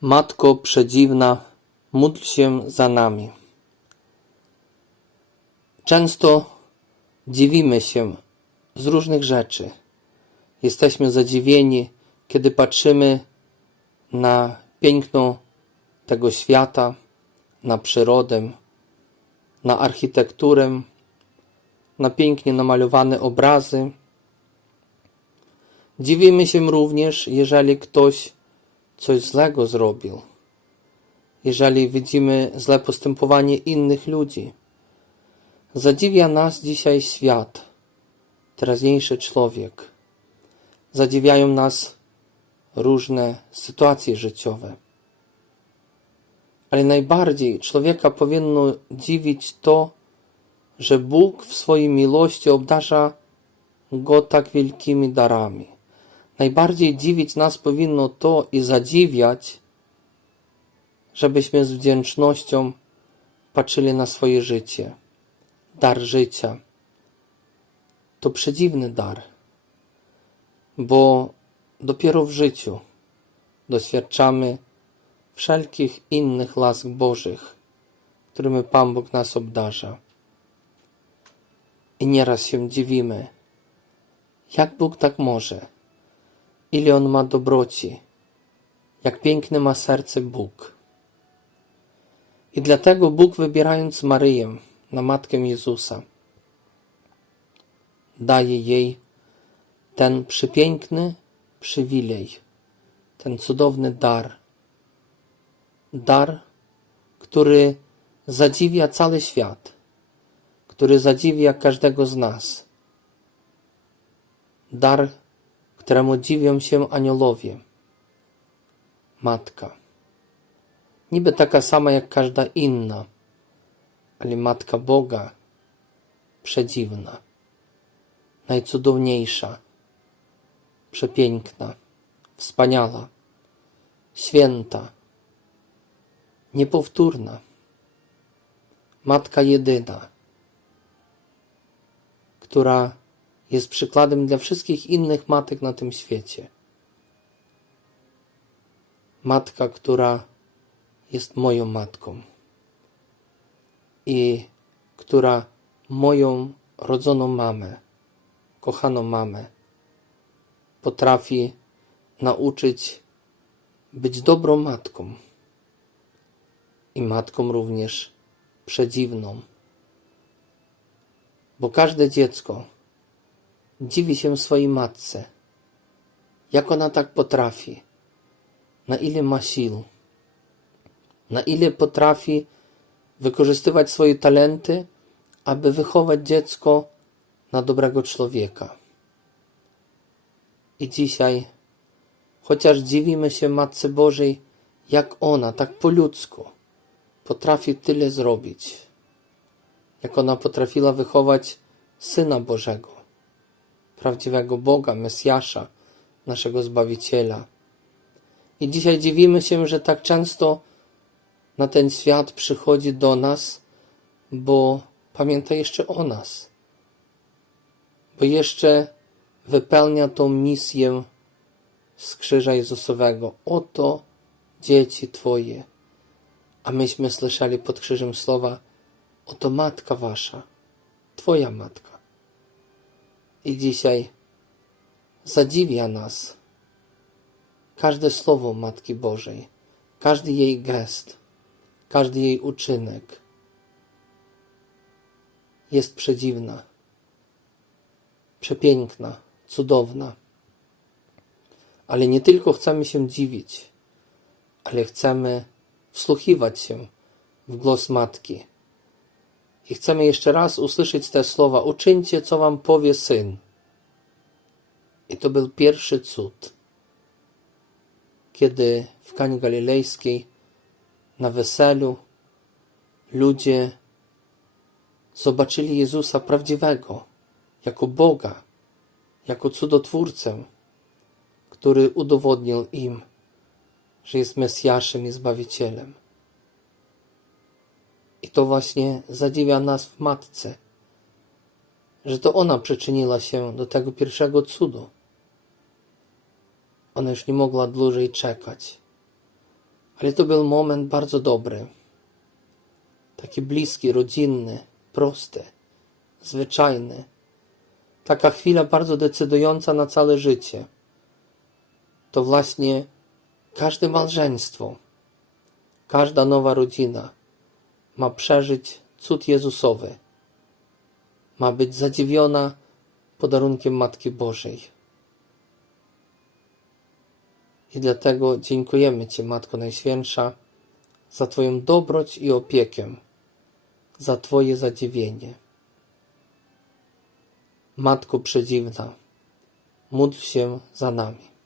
Matko przedziwna, módl się za nami. Często dziwimy się z różnych rzeczy. Jesteśmy zadziwieni, kiedy patrzymy na piękno tego świata, na przyrodę, na architekturę, na pięknie namalowane obrazy. Dziwimy się również, jeżeli ktoś coś złego zrobił, jeżeli widzimy złe postępowanie innych ludzi. Zadziwia nas dzisiaj świat, teraźniejszy człowiek. Zadziwiają nas różne sytuacje życiowe. Ale najbardziej człowieka powinno dziwić to, że Bóg w swojej miłości obdarza go tak wielkimi darami. Najbardziej dziwić nas powinno to i zadziwiać, żebyśmy z wdzięcznością patrzyli na swoje życie. Dar życia to przedziwny dar, bo dopiero w życiu doświadczamy wszelkich innych łask Bożych, którymi Pan Bóg nas obdarza. I nieraz się dziwimy, jak Bóg tak może, ile On ma dobroci, jak piękne ma serce Bóg. I dlatego Bóg, wybierając Maryję na matkę Jezusa, daje jej ten przepiękny przywilej, ten cudowny dar. Dar, który zadziwia cały świat, który zadziwia każdego z nas. Dar, któremu dziwią się aniołowie. Matka. Niby taka sama jak każda inna, ale Matka Boga przedziwna, najcudowniejsza, przepiękna, wspaniała, święta, niepowtórna, Matka jedyna, która jest przykładem dla wszystkich innych matek na tym świecie. Matka, która jest moją matką i która moją rodzoną mamę, kochaną mamę, potrafi nauczyć być dobrą matką i matką również przedziwną. Bo każde dziecko dziwi się swojej matce, jak ona tak potrafi, na ile ma sił, na ile potrafi wykorzystywać swoje talenty, aby wychować dziecko na dobrego człowieka. I dzisiaj, chociaż dziwimy się Matce Bożej, jak ona, tak po ludzku, potrafi tyle zrobić, jak ona potrafiła wychować Syna Bożego, prawdziwego Boga, Mesjasza, naszego Zbawiciela. I dzisiaj dziwimy się, że tak często na ten świat przychodzi do nas, bo pamięta jeszcze o nas, bo jeszcze wypełnia tą misję z krzyża Jezusowego. Oto dzieci Twoje. A myśmy słyszeli pod krzyżem słowa, oto matka Wasza, Twoja matka. I dzisiaj zadziwia nas każde słowo Matki Bożej, każdy jej gest, każdy jej uczynek jest przedziwna, przepiękna, cudowna. Ale nie tylko chcemy się dziwić, ale chcemy wsłuchiwać się w głos Matki. I chcemy jeszcze raz usłyszeć te słowa: Uczyńcie, co wam powie syn. I to był pierwszy cud, kiedy w Kani Galilejskiej na weselu ludzie zobaczyli Jezusa prawdziwego, jako Boga, jako cudotwórcę, który udowodnił im, że jest Mesjaszem i Zbawicielem. To właśnie zadziwia nas w Matce, że to ona przyczyniła się do tego pierwszego cudu. Ona już nie mogła dłużej czekać Ale to był moment bardzo dobry. Taki bliski, rodzinny, prosty, zwyczajny. Taka chwila bardzo decydująca na całe życie. To właśnie każde małżeństwo, każda nowa rodzina ma przeżyć cud Jezusowy. Ma być zadziwiona podarunkiem Matki Bożej. I dlatego dziękujemy Ci, Matko Najświętsza, za Twoją dobroć i opiekę, za Twoje zadziwienie. Matko Przedziwna, módl się za nami.